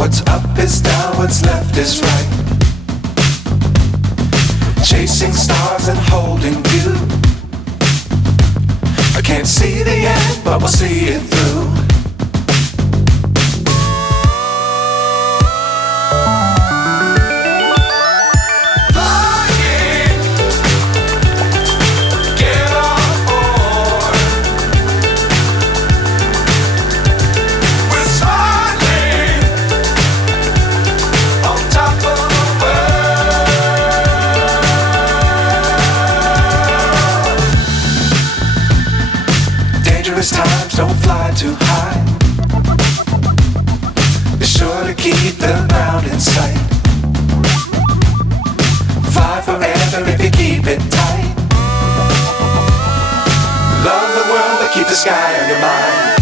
What's up is down, what's left is right. Chasing stars and holding you. I can't see the end, but we'll see it through. Times don't fly too high. Be sure to keep the ground in sight. Fly forever if you keep it tight. Love the world but keep the sky on your mind.